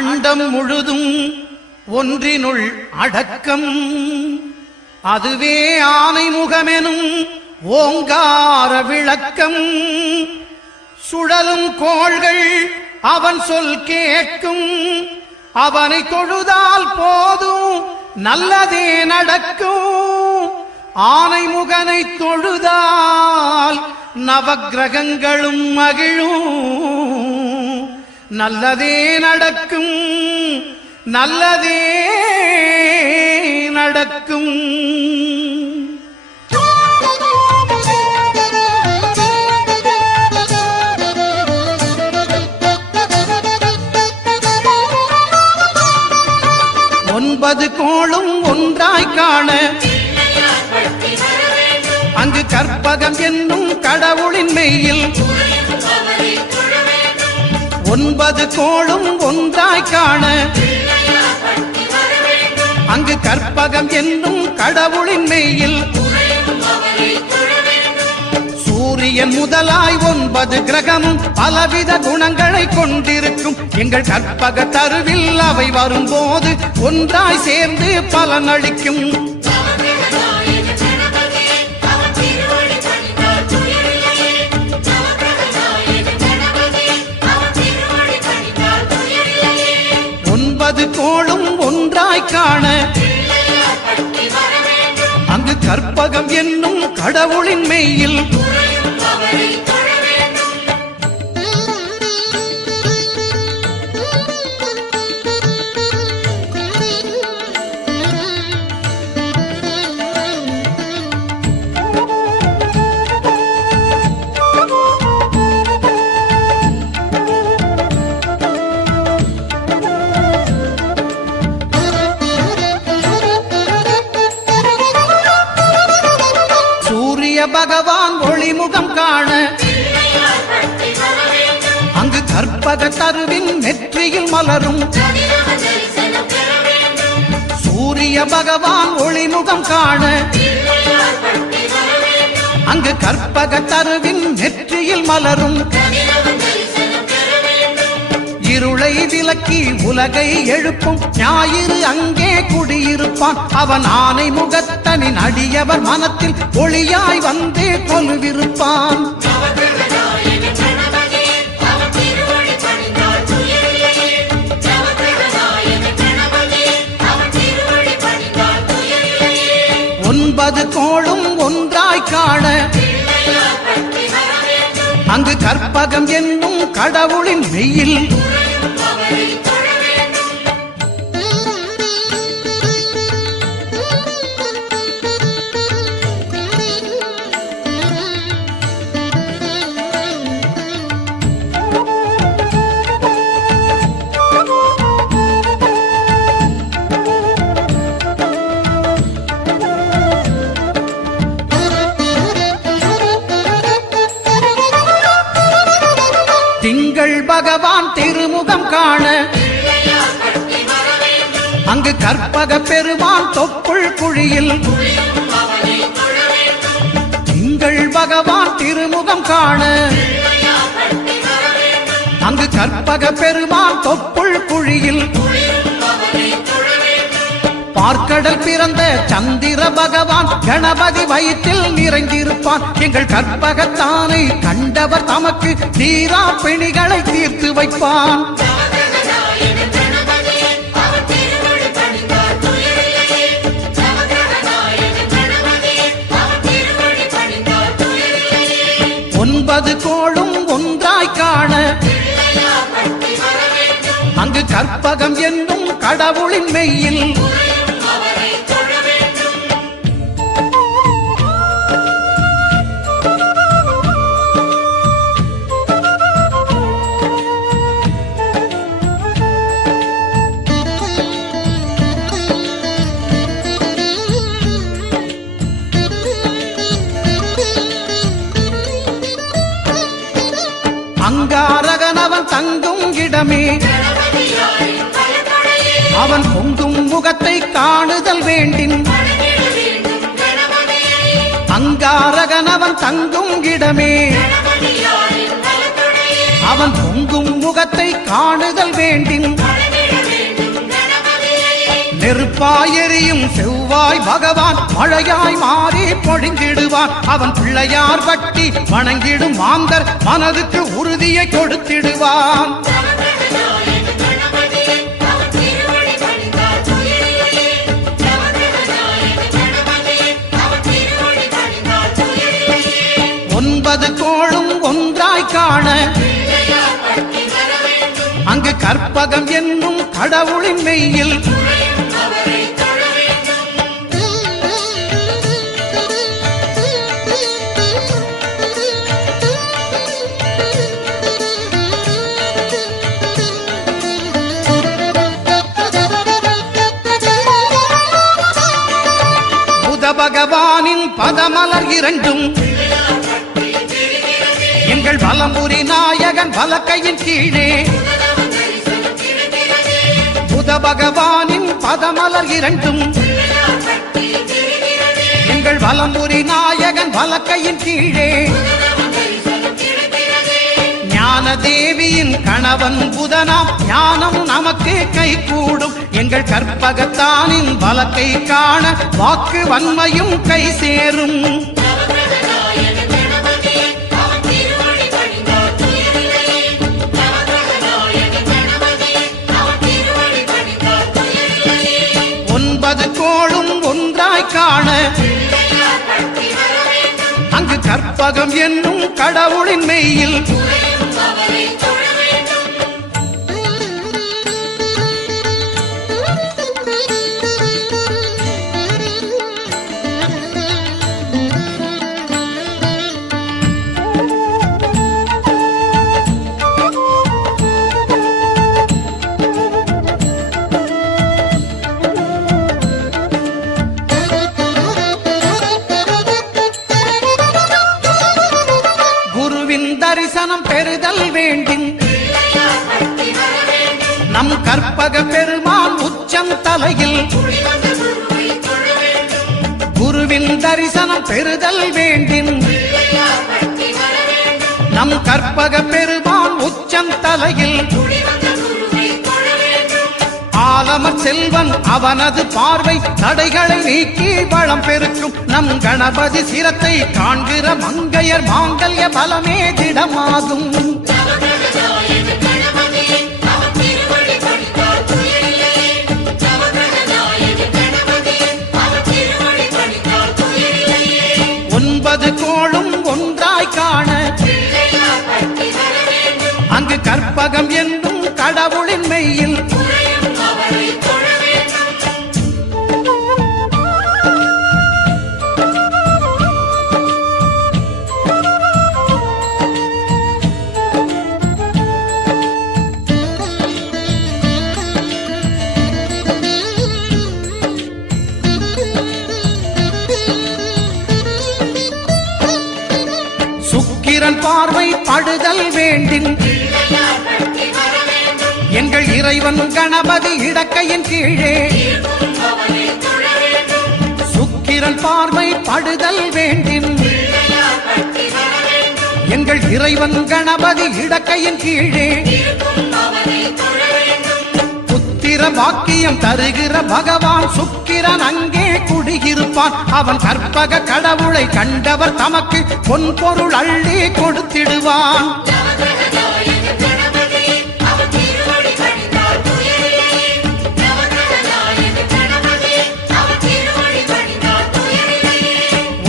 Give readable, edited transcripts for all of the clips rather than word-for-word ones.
அண்டம் முழுதும் ஒன்றினுள் அடக்கம். அதுவே ஆனை முகமெனும் ஓங்கார விளக்கம். சுழலும் கோள்கள் அவன் சொல் கேட்கும். அவனை தொழுதால் போதும் நல்லதே நடக்கும். ஆனை முகனை தொழுதால் நவக்கிரகங்களும் மகிழும். நல்லதே நடக்கும், நல்லதே நடக்கும். ஒன்பது கோளும் ஒன்றாய் காண அங்கு கற்பகம் என்னும் கடவுளின் மெய்யில். ஒன்பது கோளும் ஒன்றாய் காண அங்கு கற்பகம் என்னும் கடவுளின் மெய்யில். சூரியன் முதலாய் 9 கிரகமும் பலவித குணங்களை கொண்டிருக்கும். எங்கள் கற்பக தருவில் அவை வரும்போது ஒன்றாய் சேர்ந்து பலனளிக்கும். ஒன்பது கோளும் ஒன்றாய் காண அங்கு கற்பகம் என்னும் கடவுளின் மெய்யில். பகவான் ஒளிமுகம் காண அங்கு கற்பக தருவின் நெற்றியில் மலரும். சூரிய பகவான் ஒளிமுகம் காண அங்கு கற்பக தருவின் நெற்றியில் மலரும். இருளை விலக்கி உலகை எழுப்பும் ஞாயிறு அங்கே குடியிருப்பான். அவன் ஆனை முகத்தனின் அடியவர் மனத்தில் ஒளியாய் வந்து கொலுவிருப்பான். ஒன்பது கோளும் ஒன்றாய் காண அங்கு கற்பகம் என்னும் கடவுளின் மெய்யில். திங்கள் பகவான் திருமுகம் காண அங்கு கற்பக பெருமான் தொப்புள் குழியில். திங்கள் பகவான் திருமுகம் காண அங்கு கற்பக பெருமான் தொப்புள் குழியில். பார்க்கடல் பிறந்த சந்திர பகவான் கணபதி வயிற்றில் நிறைந்திருப்பான். எங்கள் கற்பகத்தானை கண்டவர் தமக்கு தீரா பிணிகளை தீர்த்து வைப்பான். ஒன்பது கோளும் ஒன்றாய் காண அங்கு கற்பகம் என்னும் கடவுளின் மெய்யில். அங்காரகனவன் தங்கும் இடமே அவன் பொங்கும் முகத்தை காணுதல் வேண்டின். அங்காரகனவன் தங்கும் இடமே அவன் பொங்கும் முகத்தை காணுதல் வேண்டின். நெருப்பாயெறியும் செவ்வாய் பகவான் மழையாய் மாறி பொழிந்திடுவான். அவன் பிள்ளையார் பட்டி வணங்கிடும் மாந்தர் மனதுக்கு உறுதியை கொடுத்திடுவான். ஒன்பது கோளும் ஒன்றாய் காண அங்கு கற்பகம் என்னும் கடவுளின் மெய்யில் புத பகவானின் பதமலர் இரண்டும் எங்கள் வலம்புரி நாயகன் வலக்கையின் கீழே. புத பகவானின் பதமலர் இரண்டும் எங்கள் வலம்புரி நாயகன் வலக்கையின் கீழே. ஞான தேவியின் கணவன் புதனாம் ஞானம் நமக்கு கை கூடும். எங்கள் கற்பகத்தானின் வலக்கை காண வாக்கு வன்மையும் கை சேரும். ஒன்பது கோளும் ஒன்றாய் காண அங்கு கற்பகம் என்னும் கடவுளின் மெய்யில் தரிசனம் பெறுதல் வேண்டும். நம் கற்பக பெருமான் உச்சம் தலையில் குருவின் தரிசனம் பெறுதல் வேண்டும். நம் கற்பக பெருமான் உச்சம் தலையில் ஆலமர் செல்வன் அவனது பார்வை தடைகளை நீக்கி வளம் பெருக்கும். நம் கணபதி சிரத்தை காண்கிற மங்கையர் மாங்கல்ய பலமே திடமாகும். ஒன்பது கோளும் ஒன்றாய் காண அங்கு கற்பகம் என்னும் கடவுளின் மெய்யில் சுக்கிரன் பார்வை படுதல் வேண்டும். எங்கள் இறைவன் கணபதி இடக்கையின் கீழே சுக்கிரன் பார்வை படுதல் வேண்டும். எங்கள் இறைவன் கணபதி இடக்கையின் கீழே புத்திர பாக்கியம் தருகிற பகவான் சுக்கிரன் அங்கே குடியிருப்பான். அவன் கற்பக கடவுளை கண்டவர் தமக்கு பொன் பொருள் அள்ளி கொடுத்திடுவான்.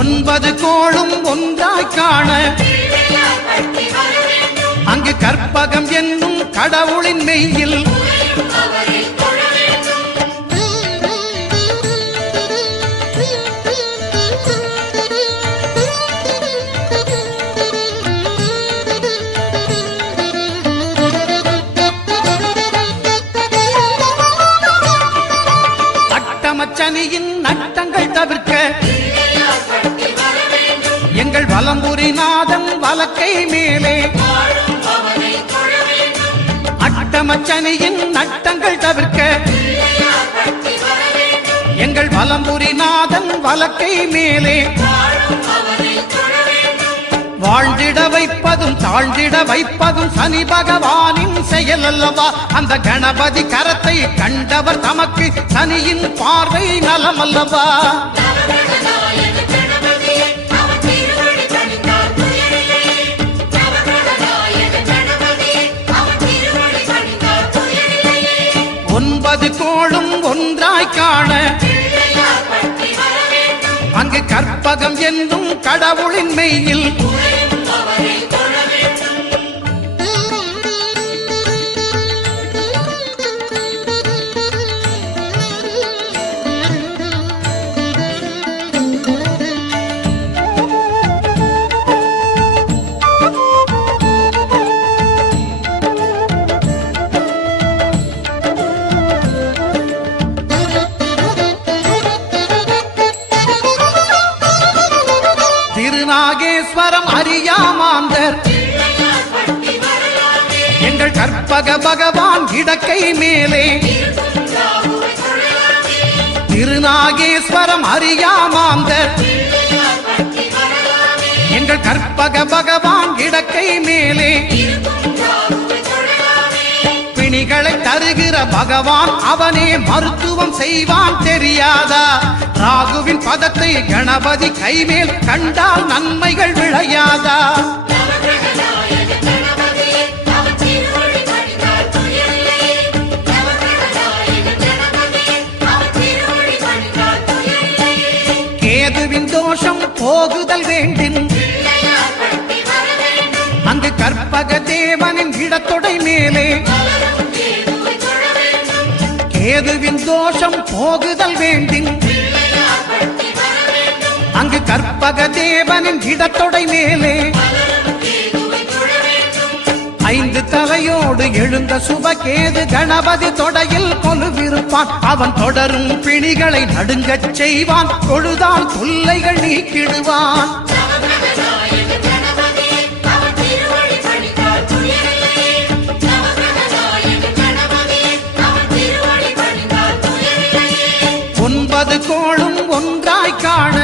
ஒன்பது கோளும் ஒன்றாய் காண அங்கு கற்பகம் என்னும் கடவுளின் மெய்யில் அட்டமச்சனியின் நட்டங்கள் தவிர்க்க எங்கள் வலம்புரிநாதன் வலக்கை மேலே அட்டமச்சனியின் நட்டங்கள் தவிர்க்க எங்கள் வலம்புரிநாதன் வலக்கை மேலே வாழ்ந்திட வைப்பதும் தாழ்ந்திட வைப்பதும் சனி பகவானின் செயல் அல்லவா? அந்த கணபதி கரத்தை கண்டவர் தமக்கு சனியின் பார்வை நலம் அல்லவா? ஒன்பது கோளும் ஒன்றாய் காண அங்கு கற்பகம் என்னும் கடவுளின் மெய்யில் திருநாகேஸ்வரம் அறியாமாந்தர் எங்கள் கற்பக பகவான் இடக்கை மேலே திருநாகேஸ்வரம் அறியாமாந்தர் எங்கள் கற்பக பகவான் இடக்கை மேலே பிணிகளை தருகிற பகவான் அவனே மருத்துவம் செய்வான் தெரியாதா? ராகுவின் பதத்தை கணபதி கைமேல் கண்டால் நன்மைகள் விளையாதா? கேதுவின் தோஷம் போகுதல் வேண்டின் அங்கு கற்பக தேவனின் இடத்தொடை மேலே கேதுவின் தோஷம் போகுதல் வேண்டின் அங்கு கற்பக தேவனின் இடத்தொடை மேலே ஐந்து தலையோடு எழுந்த சுபகேது கணபதி தொடையில் கொலுவிருப்பான். அவன் தொடரும் பிணிகளை நடுங்கச் செய்வான். தொழுதால் தொல்லைகள் நீக்கிடுவான். ஒன்பது கோளும் ஒன்றாய் காண